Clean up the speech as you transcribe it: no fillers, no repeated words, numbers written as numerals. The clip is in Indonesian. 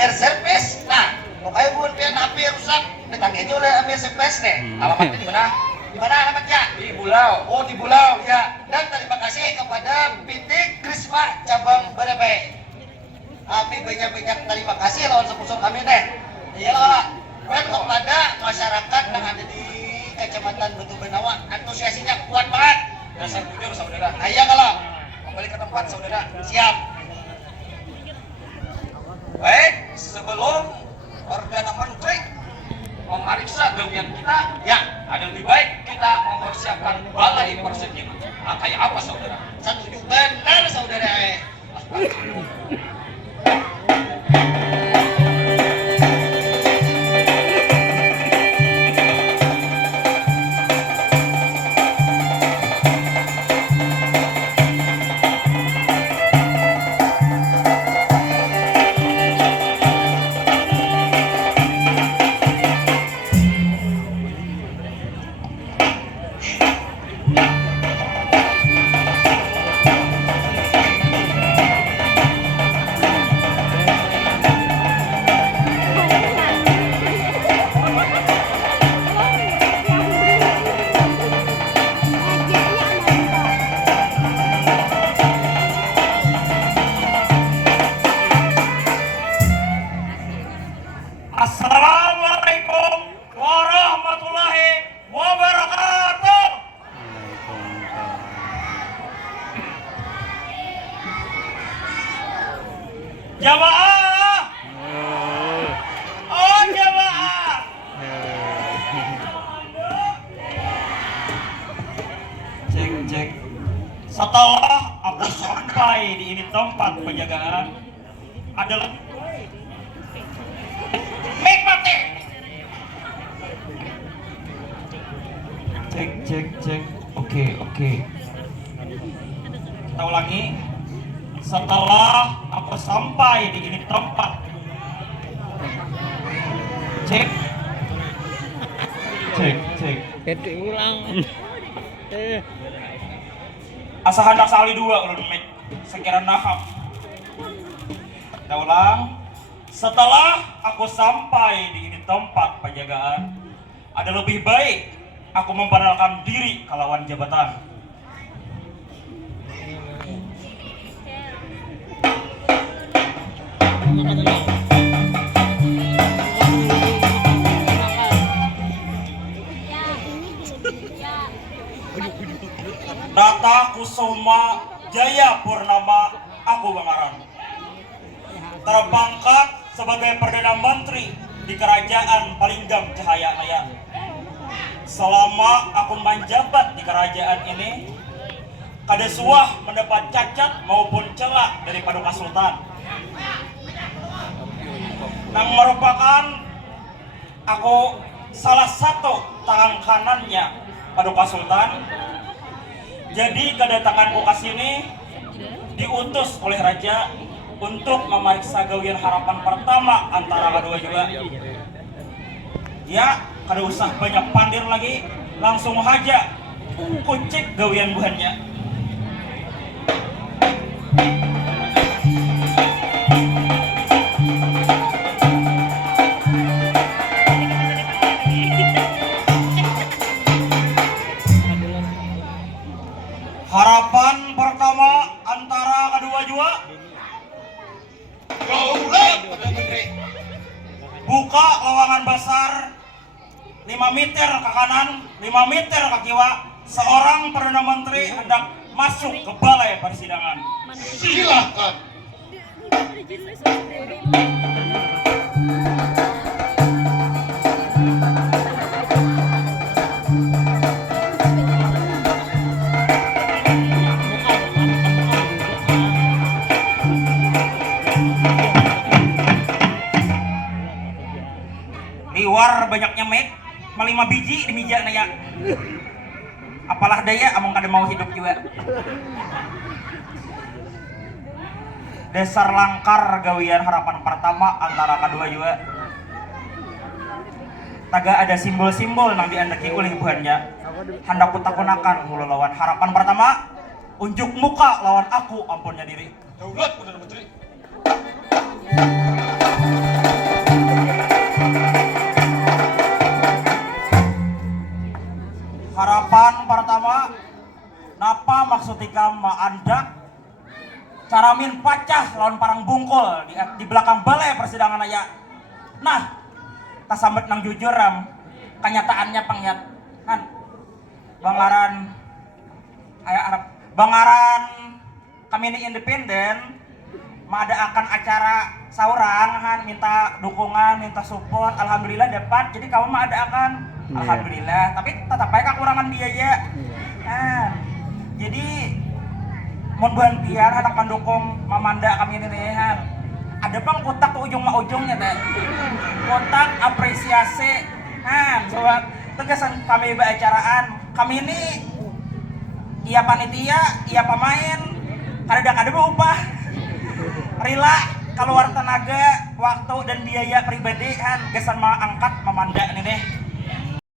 Amir Service. Nah, pokoknya bukan pian HP rusak, ditangani oleh Amir Service nih. Alamatnya di mana? Di mana alamatnya? Di Bulau. Oh, di Bulau ya. Dan terima kasih kepada PT Krisma cabang Berepe. Kami banyak-banyak terima kasih lawan sponsor kami nih. Iyalah. Dan kepada masyarakat yang ada di Kecamatan Batu Benawa, antusiasinya kuat banget. Dan saya jujur saudara. Ayo kalau kembali ke tempat saudara. Siap. Baik, sebelum Perdana Menteri memeriksa gawian kita, ya ada lebih baik kita mempersiapkan balai persegi. Nah, kayak apa saudara? Setuju benar saudara. Assalamualaikum warahmatullahi wabarakatuh. Jamaah, oh jamaah. Cek. Setelah aku sampai di ini tempat penjagaan adalah mati. Cek. Oke. Kita ulangi. Setelah aku sampai di ini tempat. Cek. Ulang. Asa hendak sali dua ulun mik. Sekira naham. Kita ulang. Setelah aku sampai di ini tempat penjagaan, ada lebih baik aku memperkenalkan diri ke lawan jabatan. Data Kusuma Jaya Purnama aku Bangaran. Terpangkat sebagai Perdana Menteri di Kerajaan Palinggam Cahaya Naya. Selama aku menjabat di kerajaan ini, kada suah mendapat cacat maupun celak dari Paduka Sultan. Yang merupakan aku salah satu tangan kanannya Paduka Sultan. Jadi kedatanganku ke sini diutus oleh Raja untuk memeriksa gawian harapan pertama antara kedua juga. Ya, kada usah banyak pandir lagi, langsung aja kucek gawian buhannya. Harapan pertama antara kedua juga. Buka lowongan besar 5 meter ke kanan, 5 meter ke kiri. Seorang Perdana Menteri hendak masuk ke balai persidangan. Silakan. Liwar banyaknya mek, 5 biji di meja naya. Apalah daya, among kada mau hidup juga. Dasar langkar gawian harapan pertama antara kedua juga. Taga ada simbol-simbol nang diandaki oleh buhannya. Hendak kutakunakan hulu lawan harapan pertama, unjuk muka lawan aku ampunnya diri. Daulat Perdana Menteri. handak caramin pacah lawan parang bungkul di belakang balai persidangan aya. Nah, tasambet nang jujur ram, kenyataannya pangyat kan bangaran aya Arab bangaran kami ini independen mengadakan acara saurang han minta dukungan, minta support, alhamdulillah dapat. Jadi kamu mengadakan alhamdulillah, tapi tetap aja kekurangan biaya. Nah, jadi mohon bantian hendak mendukung mamanda kami ini han. Ada bang kotak ke ujung ma ujungnya teh. Kotak apresiasi han coba tegasan kami beracaraan. Kami ini iya panitia, iya pemain, kadang-kadang upah. Rela keluar tenaga, waktu dan biaya pribadi kan gesan angkat mamanda